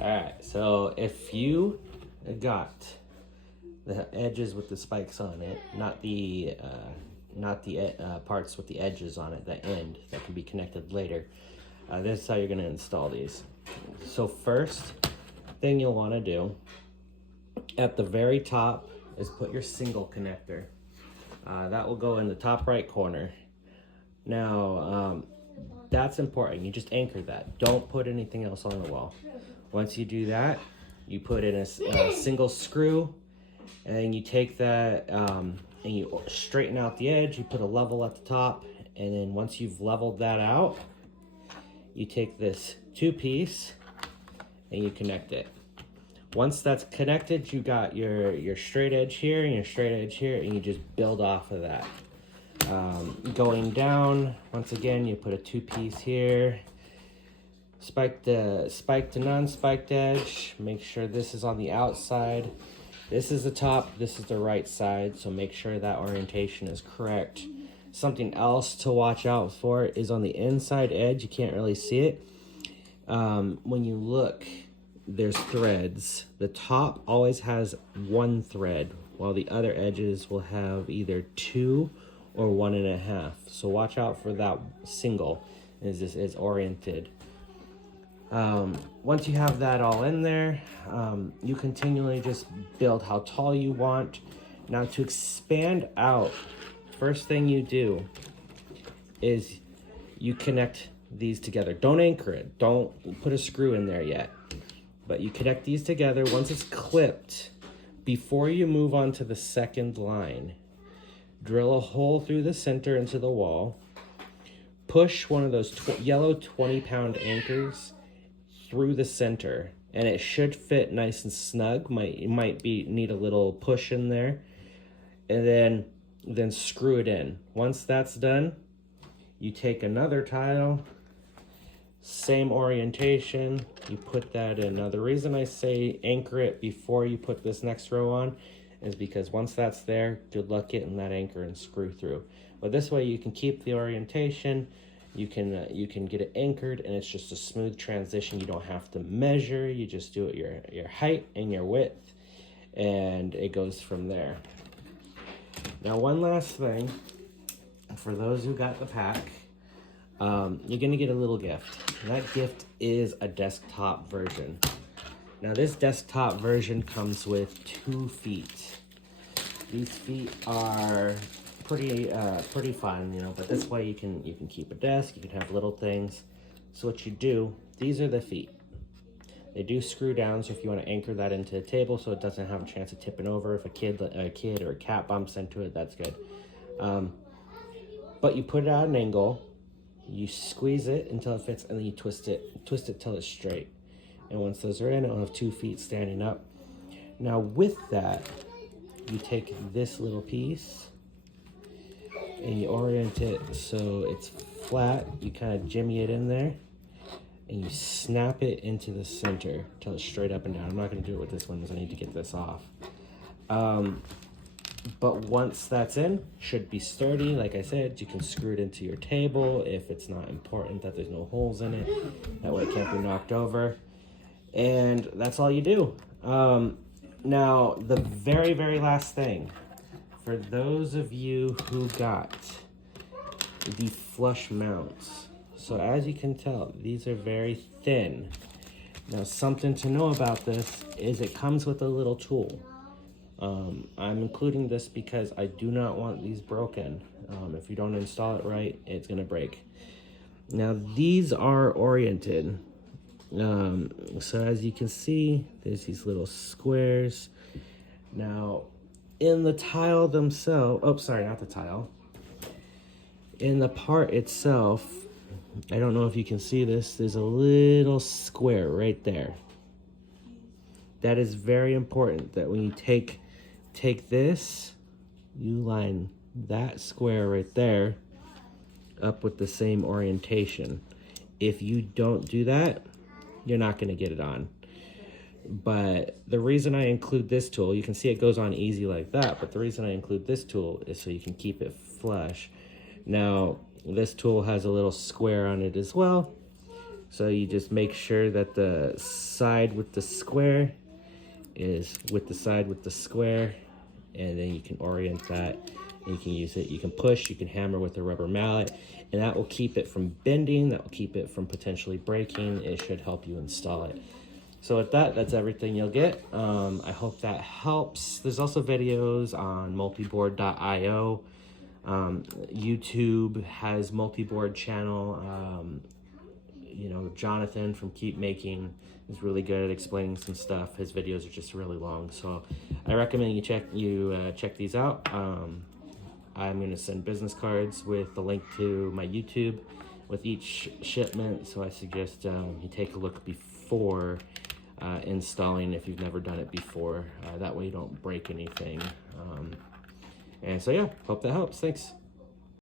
All right, so if you got the edges with the spikes on it, not the parts with the edges on it, the end that can be connected later, this is how you're going to install these. So first thing you'll want to do at the very top is put your single connector. That will go in the top right corner. Now, that's important. You just anchor that. Don't put anything else on the wall. Once you do that, you put in a single screw, and then you take that and you straighten out the edge. You put a level at the top, and then once you've leveled that out, you take this 2-piece and you connect it. Once that's connected, you got your straight edge here and your straight edge here, and you just build off of that. Going down, once again, you put a 2-piece here, spike to non-spiked edge. Make sure this is on the outside. This is the top, this is the right side, so make sure that orientation is correct. Something else to watch out for is on the inside edge. You can't really see it. When you look, there's threads. The top always has 1 thread, while the other edges will have either 2 or 1.5. So watch out for that single as this is oriented. Once you have that all in there, you continually just build how tall you want. Now to expand out, first thing you do is you connect these together. Don't anchor it. Don't put a screw in there yet. But you connect these together. Once it's clipped, before you move on to the second line, drill a hole through the center into the wall. Push one of those yellow 20-pound anchors through the center, and it should fit nice and snug. Might need a little push in there, and then screw it in. Once that's done, you take another tile, same orientation, you put that in. Now the reason I say anchor it before you put this next row on is because once that's there, good luck getting that anchor and screw through. But this way you can keep the orientation, you can get it anchored, and it's just a smooth transition. You don't have to measure, you just do it your height and your width, and it goes from there. Now one last thing, for those who got the pack, you're gonna get a little gift. That gift is a desktop version. Now this desktop version comes with 2 feet. These feet are pretty fun, you know, but this way you can keep a desk, you can have little things. So what you do, these are the feet. They do screw down, so if you want to anchor that into the table so it doesn't have a chance of tipping over, if a kid or a cat bumps into it, that's good. But you put it at an angle, you squeeze it until it fits, and then you twist it till it's straight. And once those are in, it'll have 2 feet standing up. Now with that, you take this little piece and you orient it so it's flat. You kind of jimmy it in there and you snap it into the center till it's straight up and down. I'm not going to do it with this one because I need to get this off. But once that's in, should be sturdy. Like I said, you can screw it into your table if it's not important that there's no holes in it. That way it can't be knocked over. And that's all you do. Now, the very, very last thing, for those of you who got the flush mounts. So as you can tell, these are very thin. Now, something to know about this is it comes with a little tool. I'm including this because I do not want these broken. If you don't install it right, it's gonna break. Now, these are oriented. So as you can see, there's these little squares. Now, in the tile themselves, oh, sorry, not the tile. In the part itself, I don't know if you can see this, there's a little square right there. That is very important, that when you take this, you line that square right there up with the same orientation. If you don't do that, you're not going to get it on. But the reason I include this tool, you can see it goes on easy like that, but the reason I include this tool is so you can keep it flush. Now, this tool has a little square on it as well. So you just make sure that the side with the square is with the side with the square, and then you can orient that. You can use it, you can push, you can hammer with a rubber mallet, and that will keep it from bending, that will keep it from potentially breaking. It should help you install it. So with that, that's everything you'll get. I hope that helps. There's also videos on multiboard.io. YouTube has multiboard channel. You know, Jonathan from Keep Making is really good at explaining some stuff. His videos are just really long, so I recommend you check these out. I'm going to send business cards with the link to my YouTube with each shipment, so I suggest you take a look before installing if you've never done it before. That way you don't break anything. And so yeah, hope that helps. Thanks.